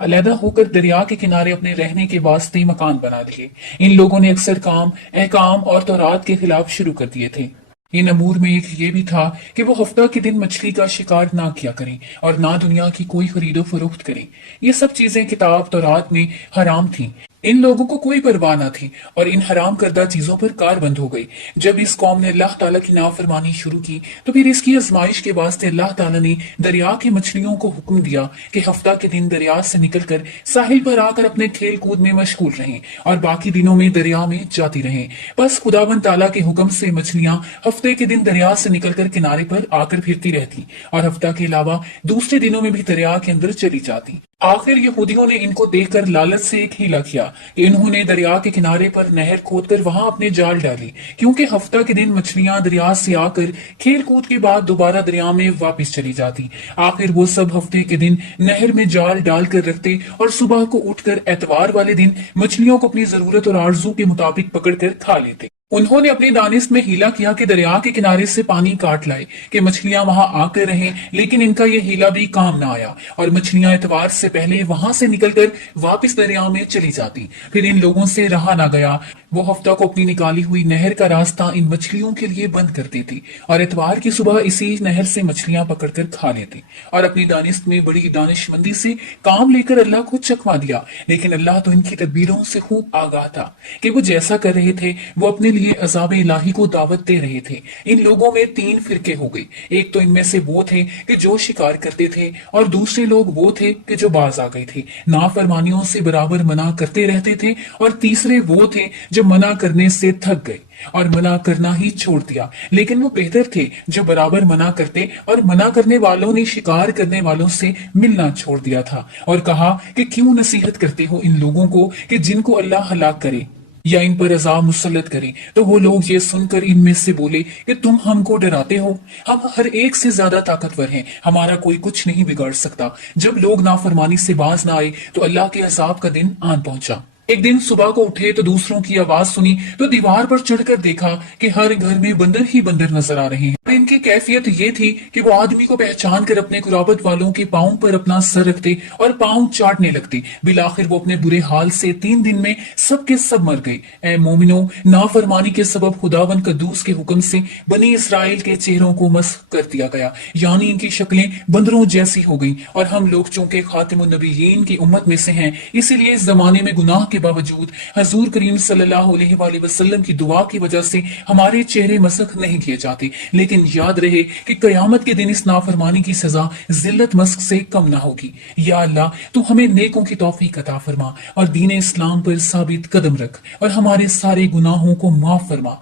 علیحدہ ہو کر دریا کے کنارے اپنے رہنے کے واسطے مکان بنا لیے۔ ان لوگوں نے اکثر کام، احکام اور تورات کے خلاف شروع کر دیے تھے۔ ان امور میں ایک یہ بھی تھا کہ وہ ہفتہ کے دن مچھلی کا شکار نہ کیا کریں اور نہ دنیا کی کوئی خرید و فروخت کریں۔ یہ سب چیزیں کتاب تورات میں حرام تھیں۔ ان لوگوں کو کوئی پرواہ نہ تھی اور ان حرام کردہ چیزوں پر کار بند ہو گئی۔ جب اس قوم نے اللہ تعالیٰ کی نافرمانی شروع کی تو پھر اس کی آزمائش کے واسطے اللہ تعالیٰ نے دریا کی مچھلیوں کو حکم دیا کہ ہفتہ کے دن دریا سے نکل کر ساحل پر آ کر اپنے کھیل کود میں مشغول رہیں اور باقی دنوں میں دریا میں جاتی رہیں۔ بس خداوند تعالیٰ کے حکم سے مچھلیاں ہفتے کے دن دریا سے نکل کر کنارے پر آ کر پھرتی رہتی اور ہفتہ کے علاوہ دوسرے دنوں میں بھی دریا کے اندر چلی جاتی۔ آخر یہودیوں نے ان کو دیکھ کر لالچ سے ایک ہیلا کیا کہ انہوں نے دریا کے کنارے پر نہر کھود کر وہاں اپنے جال ڈالی، کیونکہ ہفتہ کے دن مچھلیاں دریا سے آ کر کھیل کود کے بعد دوبارہ دریا میں واپس چلی جاتی۔ آخر وہ سب ہفتے کے دن نہر میں جال ڈال کر رکھتے اور صبح کو اٹھ کر اتوار والے دن مچھلیوں کو اپنی ضرورت اور آرزو کے مطابق پکڑ کر کھا لیتے۔ انہوں نے اپنی دانش میں ہیلا کیا کہ دریا کے کنارے سے پانی کاٹ لائے کہ مچھلیاں وہاں آ کر رہیں، لیکن ان کا یہ ہیلا بھی کام نہ آیا اور مچھلیاں اتوار سے پہلے وہاں سے نکل کر واپس دریا میں چلی جاتی۔ پھر ان لوگوں سے رہا نہ گیا، وہ ہفتہ کو اپنی نکالی ہوئی نہر کا راستہ ان مچھلیوں کے لیے بند کر دیتی اور اتوار کی صبح اسی نہر سے مچھلیاں پکڑ کر کھا لیتی اور اپنی دانست میں بڑی دانش مندی سے کام لے کر اللہ کو چکھوا دیا۔ لیکن اللہ تو ان کی تدبیروں سے خوب آگاہ تھا کہ وہ جیسا کر رہے تھے وہ اپنے لیے عذاب الہی کو دعوت دے رہے تھے۔ ان لوگوں میں تین فرقے ہو گئے، ایک تو ان میں سے وہ تھے کہ جو شکار کرتے تھے اور دوسرے لوگ وہ تھے کہ جو باز آ گئے تھے، نافرمانیوں سے برابر منع کرتے رہتے تھے، اور تیسرے وہ تھے جو منع کرنے سے تھک گئے اور منع کرنا ہی چھوڑ دیا۔ لیکن وہ بہتر تھے جو برابر منع کرتے اور منع کرنے والوں نے شکار کرنے والوں سے ملنا چھوڑ دیا تھا اور کہا کہ کیوں نصیحت کرتے ہو ان لوگوں کو کہ جن کو اللہ ہلاک کرے یا ان پر عذاب مسلط کرے۔ تو وہ لوگ یہ سن کر ان میں سے بولے کہ تم ہم کو ڈراتے ہو، ہم ہر ایک سے زیادہ طاقتور ہیں، ہمارا کوئی کچھ نہیں بگاڑ سکتا۔ جب لوگ نافرمانی سے باز نہ آئے تو اللہ کے عذاب کا دن آن پہنچا۔ ایک دن صبح کو اٹھے تو دوسروں کی آواز سنی تو دیوار پر چڑھ کر دیکھا کہ ہر گھر میں بندر ہی بندر نظر آ رہے ہیں۔ ان کی کیفیت یہ تھی کہ وہ آدمی کو پہچان کر اپنے قرابت والوں کے پاؤں پر اپنا سر رکھتے اور پاؤں چاٹنے لگتے۔ بالآخر وہ اپنے برے حال سے 3 دن میں سب کے سب مر گئے۔ اے مومنو، نافرمانی کے سبب خداوند قدوس کے حکم سے بنی اسرائیل کے چہروں کو مسخ کر دیا گیا، یعنی ان کی شکلیں بندروں جیسی ہو گئیں، اور ہم لوگ چونکہ خاتم النبیین کی امت میں سے ہیں، اسی لیے اس زمانے میں گناہ کے باوجود حضور کریم صلی اللہ علیہ وآلہ وسلم کی دعا کی وجہ سے ہمارے چہرے مسخ نہیں کیے جاتے۔ لیکن یاد رہے کہ قیامت کے دن اس نافرمانی کی سزا ذلت مسخ سے کم نہ ہوگی۔ یا اللہ، تو ہمیں نیکوں کی توفیق عطا فرما اور دین اسلام پر ثابت قدم رکھ اور ہمارے سارے گناہوں کو معاف فرما۔